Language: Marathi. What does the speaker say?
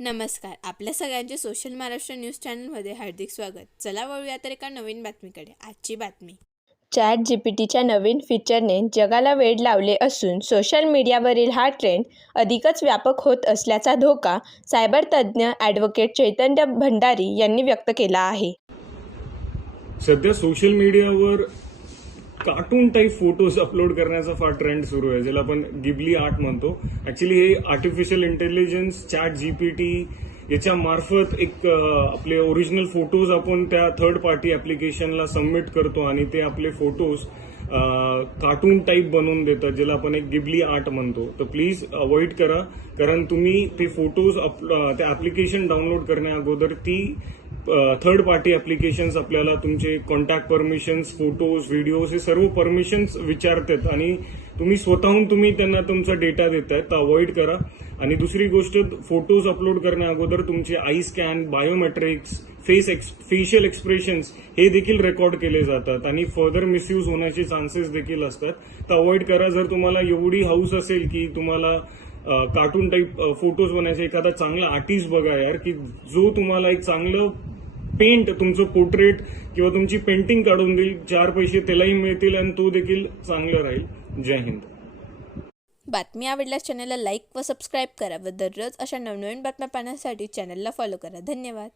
नमस्कार. आपल्या सगळ्यांचे सोशल महाराष्ट्र न्यूज चॅनलमध्ये हार्दिक स्वागत. चला वळूया तर एका नवीन बातमीकडे. आजची बातमी. चॅट जीपीटीच्या नवीन फीचरने जगाला वेड लावले असून सोशल मीडियावरील हा ट्रेंड अधिकच व्यापक होत असल्याचा धोका सायबर तज्ज्ञ ॲडव्होकेट चैतन्य भंडारी यांनी व्यक्त केला आहे. सध्या सोशल मीडियावर कार्टून टाईप फोटोज अपलोड करण्याचा फार ट्रेंड सुरू आहे, ज्याला आपण गिबली आर्ट म्हणतो. ऍक्च्युली हे आर्टिफिशियल इंटेलिजन्स चॅट जीपीटी याच्या मार्फत एक आपले ओरिजिनल फोटोज आपण त्या थर्ड पार्टी ऍप्लिकेशनला सबमिट करतो आणि ते आपले फोटोज कार्टून टाईप बनवून देतात, ज्याला आपण एक गिबली आर्ट म्हणतो. तर प्लीज अवॉइड करा, कारण तुम्ही ते फोटोज त्या ऍप्लिकेशन डाउनलोड करण्या अगोदर ती थर्ड पार्टी ऍप्लिकेशन्स आपल्याला तुमचे कॉन्टॅक्ट परमिशन्स, फोटोज, व्हिडिओज हे सर्व परमिशन्स विचारतात आणि तुम्ही स्वतःहून त्यांना तुमचा डेटा देताय. तर अवॉइड करा. आणि दुसरी गोष्ट, फोटोज अपलोड करण्या अगोदर तुमचे आई स्कॅन, बायोमेट्रिक्स, फेशियल एक्सप्रेशन्स हे देखील रेकॉर्ड केले जातात आणि फर्दर मिसयूज होण्याचे चान्सेस देखील असतात. तर अवॉइड करा. जर तुम्हाला एवढी हाऊस असेल की तुम्हाला कार्टून टाईप फोटोज बनायचे, एखादा चांगला आर्टिस्ट बघा यार, की जो तुम्हाला एक चांगलं पेंट, तुमचं पोर्ट्रेट किंवा तुमची पेंटिंग काढून देईल. 4 पैसे त्यालाही मिळतील आणि तो देखील चांगला राहील. जय हिंद. बातमी आवडल्यास चॅनलला लाईक व सबस्क्राईब करा व दररोज अशा नवनवीन बातम्या पाहण्यासाठी चॅनलला फॉलो करा. धन्यवाद.